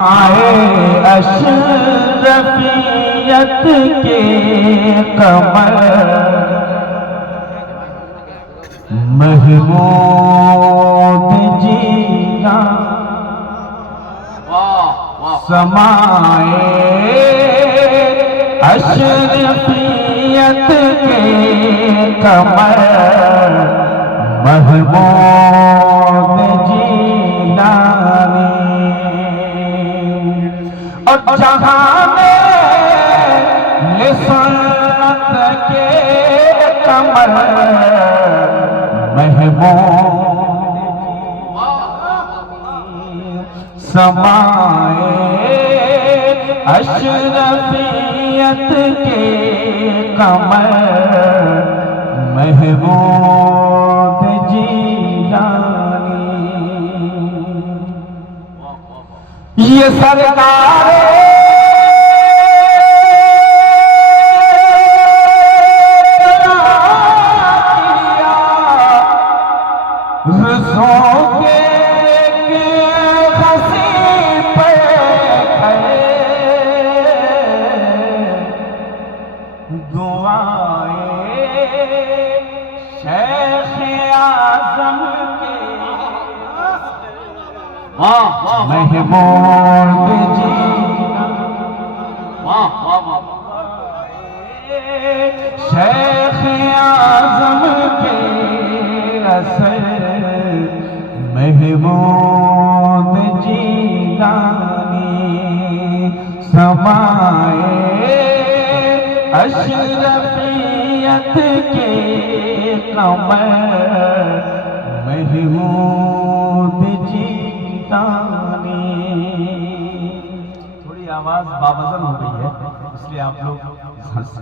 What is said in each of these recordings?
आए अशरफियत के कमर महमूद जीना समाए अशरफियत के कमर महमूद जीना और जहां में लिसानत के कमर महमूद समाए अशरफियत के कमर महमूद जीलानी। ये सरकार महमूद जीना शेख आज़म के असर महमूद जीलानी समाए अशरफियत के कमर महमूद जीलानी। थोड़ी आवाज बावजन हो गई है इसलिए आप लोग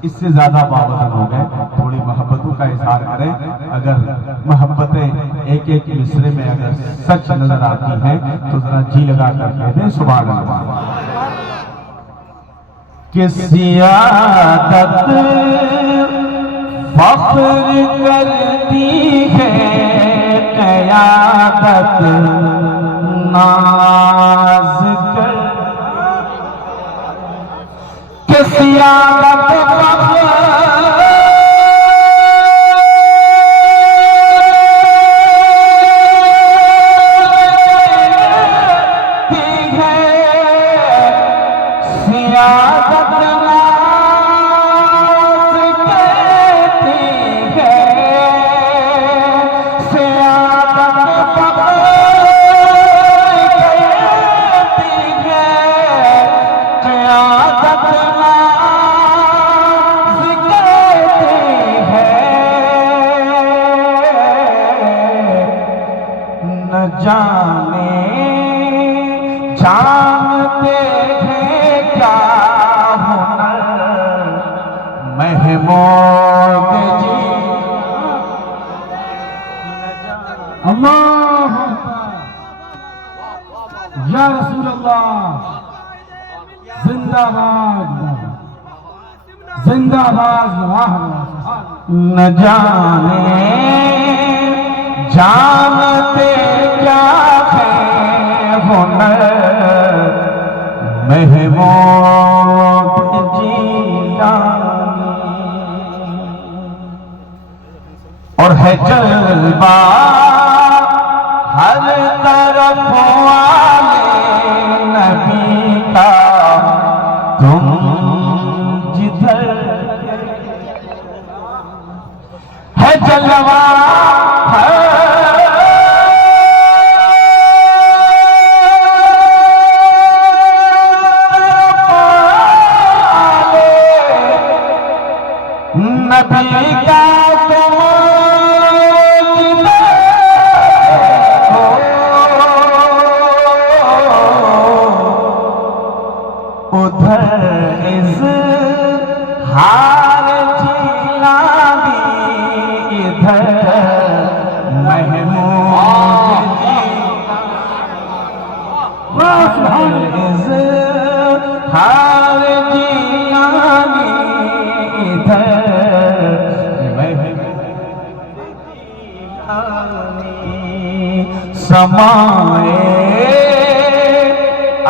इससे ज्यादा बावजन हो गए। थोड़ी मोहब्बतों का इजहार करें। अगर मोहब्बतें एक एक मिसरे में अगर सच नजर आती हैं तो जरा जी लगा कर कह दें सुभान अल्लाह। कि सियादत फख्र करती है क़यादत नाज कर कि सियादत जाने जानते हैं क्या हुनर महमूद जी। अल्लाह या रसूल अल्लाह जिंदाबाद जिंदाबाद। न जाने जानते क्या है हुनर महमूद जीलानी। और है जलवा हर तरफ वाले नबी का तुम जिधर है जलवा नबी का उधर इज़हार जिलानी इधर महमूद इज़हार जिलानी इधर समाए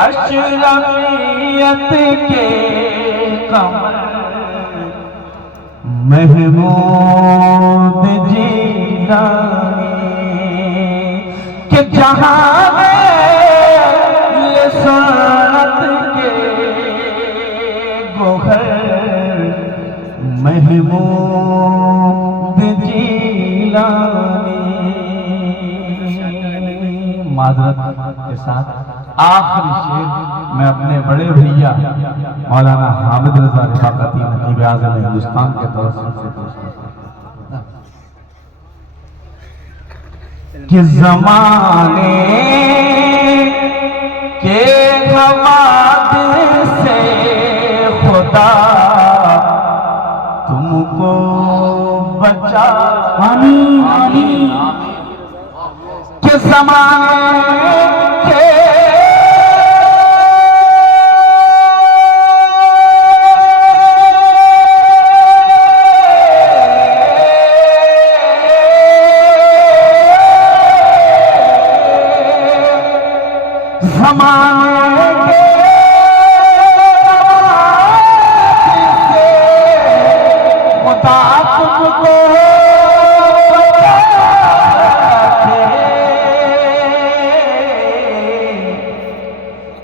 अशरफियत के कमर महमूद जीलानी के जहां में लिसानत के गोहर महमूद जीलानी। माजरत के साथ आखिरी शेर मैं अपने बड़े भैया मौलाना हामिद रजा रिफाकती नकीब आज़म हिंदुस्तान के तवज्जुह से पेश करता हूं कि ज़माने के हवाले से खुदा तुमको बचा के ज़माने के ज़माने के खुदा तुमको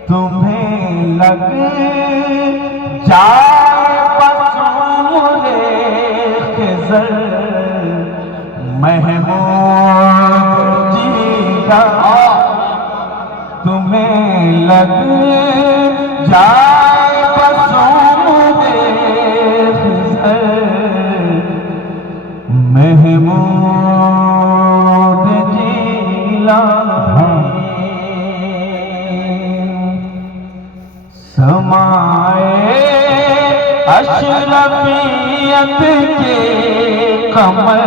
तुम्हें लग जाए बसूरे खिज़र महमूद जीगा तुम्हें लग जाए बसूरे खिज़र महमूद जीलानी समाए अशरफियत के कमर